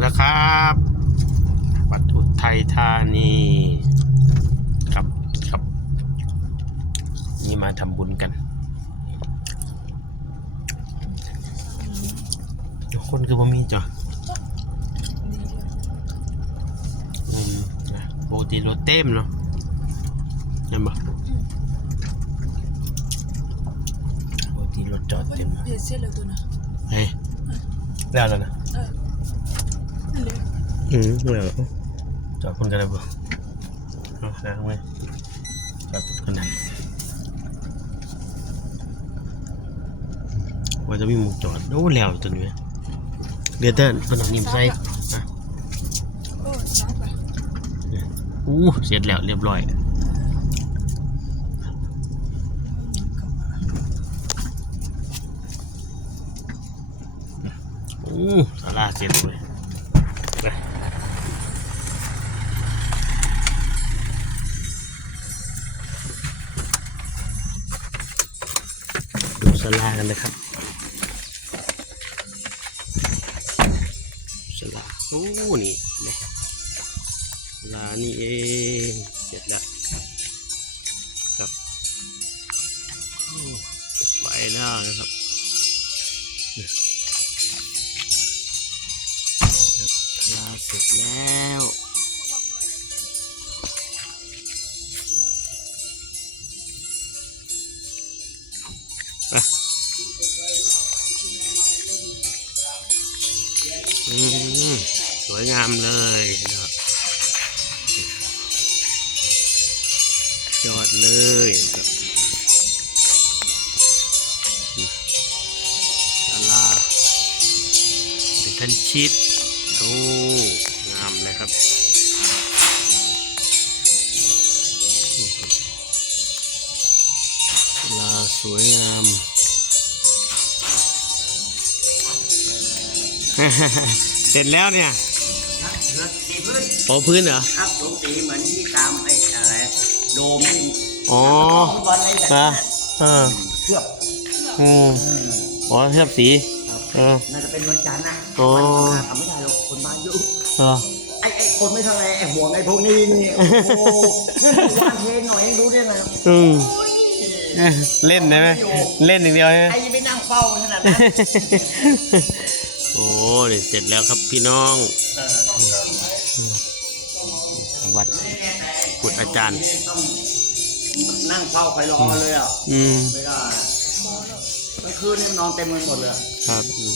แล้วครับวัดอุทัยธานีครับครับ นี่มาทำบุญกัน คนคือบ่มีจ้ะอืมนะปกติรถเต็มเนาะเห็นปะปกติรถจอดเต็มเพจเสร็จแล้วตัวนะเฮ้ยแล้วแล้วนะเออนั่นเลยอืมแล้วจอดคนกันเลยบ่เอาแล้วไงจอดคนนั้นว่าจะมีหมุกจอดโอ้แล้วตัวนี้เดือดเต้นขนมนิ่มใส่นะโอ้น้ำไปอู้เสร็จแล้วเรียบร้อยอู้สาราเสร็จเลย สารากันนะครับสาราโอ้นี่นี่สารานี่เองเสร็จแล้วครับเก็บไว้แล้วนะครับลาเสร็จแล้ว สวยงามเลยนะยอดเลยครับศาลาเป็นทันชิดโอ้งามเลยครับลาสวยงาม เสร็จแล้วเนี่ยรถตีพื้นโอ้พื้นเหรอ ครับลงตีเหมือนที่ตามไอ้อะไรโดมนี่อ๋อฟุตบอลอะไรแบบอะนั้นอ่าเคลือบอืมอืมอ๋อเทียบสีเออน่าจะเป็นวันจันทร์นะโอ้วันอังคารทำไม่ได้หรอกคนมาเยอะเออไอ้ไอ้คนไม่เท่าไรไอ้ห่วงไอ้พวกนี้นี่โอ้โหวันเทนหน่อยยังรู้ได้ไงอืมโอ้ยเล่นได้ไหมเล่นอย่างเดียวใช่ไหมไอ้ยังไปนั่งเฝ้าขนาดนั้น โอ้นี่เสร็จแล้วครับพี่น้องวัดกุดอาจารย์ต้องนั่งเฝ้าคอยรอเลยอะอืมไม่ได้เมื่อคืนนี่นอนเต็มไปหมดเลยอะครับอืม